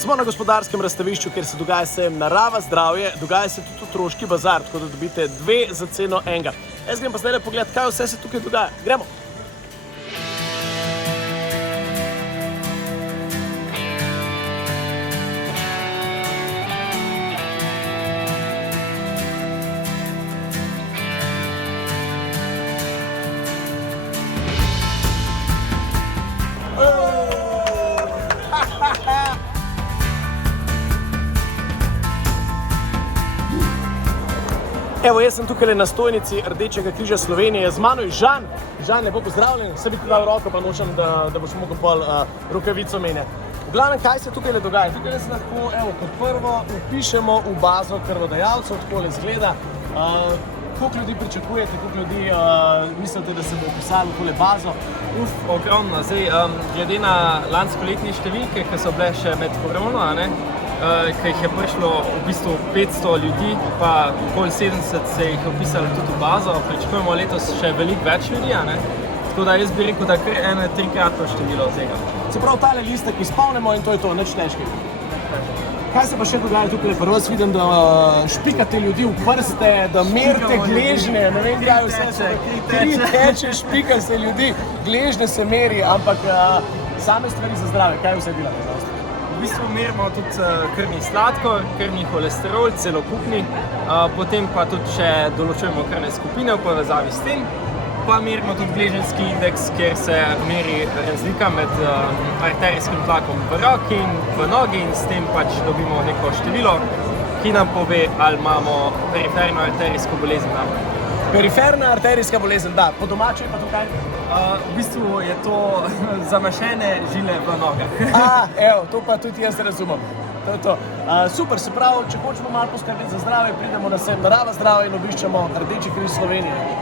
Smo na gospodarskem razstavišču, kjer se dogaja sejem Narava, zdravje, dogaja se tudi otroški bazar, tako da dobite 2 za ceno enega. Jaz grem pa zdaj pogledat, kaj vse se tukaj dogaja. Gremo! Evo, jaz sem tukaj na stojnici Rdečega križa Slovenije, z mano je Žan. Žan, lepo pozdravljen, se bi ti dal roko, pa nočem, da boš mogel pol rokavico menjati. V glavnem, kaj se tukaj dogaja? Tukaj se lahko, evo, kot prvo vpišemo v bazo krvodajalcev, tako izgleda. Koliko ljudi pričakujete, koliko ljudi mislite, da se bo vpisalo v tole bazo? Ogromno. Zdaj, glede na lanskoletne številke, ki so bile še med korono, ki jih je prišlo v bistvu 500 ljudi, pa okoli 70 se jih je vpisalo tudi v bazo. Pričakujemo letos še veliko več ljudi, tako da jaz bi rekel, da kar 3-kratno število tega. Se pravi, tale listek izpolnimo in to je to, nič težkega. Kaj se pa še dogaja tukaj? Prvo jaz vidim, da špikate ljudi v prste, da merite gležnje, ne vem, kaj vse se kri teče, špika se ljudi, gležnje se meri, ampak same stvari za zdravje, kaj vse delate? V bistvu merimo tudi krvni sladkor, krvni holesterol, celokupni, potem pa tudi še določujemo krvne skupine v povezavi s tem, pa merimo tudi gleženjski indeks, kjer se meri razlika med arterijskim tlakom v roki in v nogi in s tem pač dobimo neko število, ki nam pove, ali imamo periferno arterijsko bolezen. Periferna arterijska bolezen, da, po domače pa tukaj? V bistvu je to zamašene žile v nogah. Evo, to pa tudi jaz razumem. To je to. Super, se pravi, če hočemo malo poskrbeti za zdravje, pridemo na sejem Narava, zdravje in obiščemo Rdeči križ Slovenije.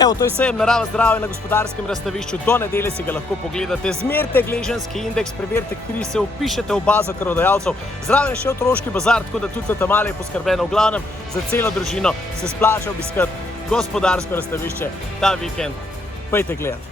Evo, to je sejem Narava, zdravje na gospodarskem razstavišču. Do nedelje si ga lahko pogledate. Zmerite gleženjski indeks, preverite kri, se vpišete v bazo krvodajalcev. Zraven je še otroški bazar, tako da tudi za tam je poskrbljeno. V glavnem, za celo družino se splača obiskati gospodarsko razstavišče ta vikend. Pojdite gledati.